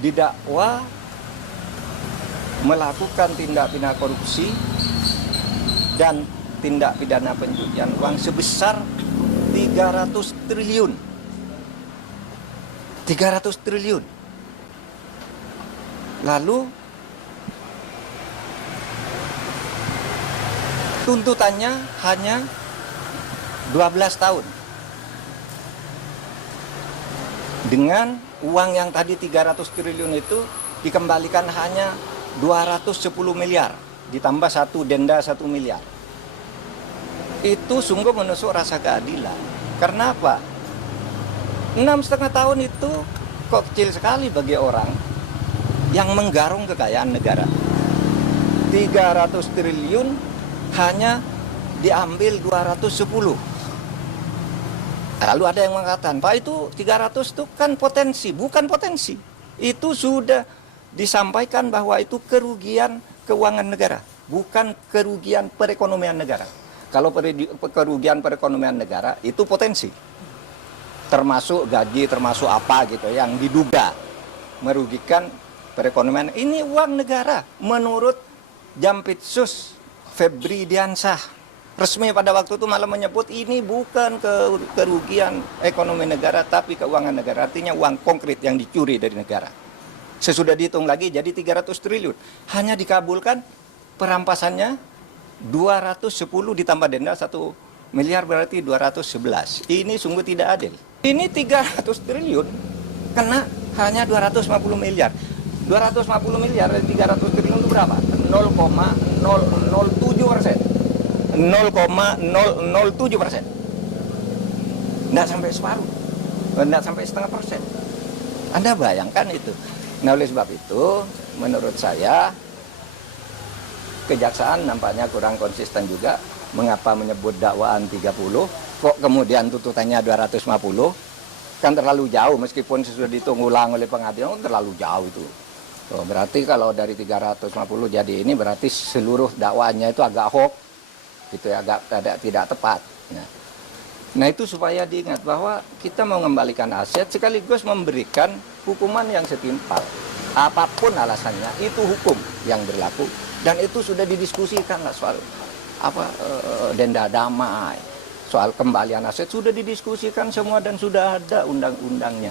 didakwa melakukan tindak pidana korupsi dan tindak pidana pencucian uang sebesar 300 triliun. 300 triliun. Lalu tuntutannya hanya 12 tahun. Dengan uang yang tadi 300 triliun itu dikembalikan hanya 210 miliar. Ditambah satu denda 1 miliar. Itu sungguh menusuk rasa keadilan. Karena apa? 6,5 tahun itu kok kecil sekali bagi orang yang menggarung kekayaan negara. 300 triliun hanya diambil 210. Lalu ada yang mengatakan, Pak, itu 300 itu kan potensi. Bukan potensi. Itu sudah disampaikan bahwa itu kerugian keuangan negara, bukan kerugian perekonomian negara. Kalau kerugian perekonomian negara itu potensi, termasuk gaji, termasuk apa gitu yang diduga merugikan perekonomian. Ini uang negara menurut Jampitsus Febri Diansyah. Resmi pada waktu itu malah menyebut ini bukan kerugian ekonomi negara tapi keuangan negara, artinya uang konkret yang dicuri dari negara. Sesudah dihitung lagi jadi 300 triliun. Hanya dikabulkan perampasannya 210 ditambah denda 1 miliar berarti 211. Ini sungguh tidak adil. Ini 300 triliun kena hanya 250 miliar. 250 miliar dari 300 triliun itu berapa? 0,007%. 0,007%. Nggak sampai separuh. Nggak sampai setengah persen. Anda bayangkan itu. Nah, oleh sebab itu, menurut saya, Kejaksaan nampaknya kurang konsisten juga. Mengapa menyebut dakwaan 30, kok kemudian tuntutannya 250? Kan terlalu jauh, meskipun sudah dihitung ulang oleh pengadilan, terlalu jauh itu. So, berarti kalau dari 350 jadi ini, berarti seluruh dakwaannya itu agak hoax, gitu ya, agak tidak tepat. Nah, itu supaya diingat bahwa kita mau mengembalikan aset sekaligus memberikan hukuman yang setimpal. Apapun alasannya, itu hukum yang berlaku dan itu sudah didiskusikan lah soal denda damai, soal kembalian aset sudah didiskusikan semua dan sudah ada undang-undangnya.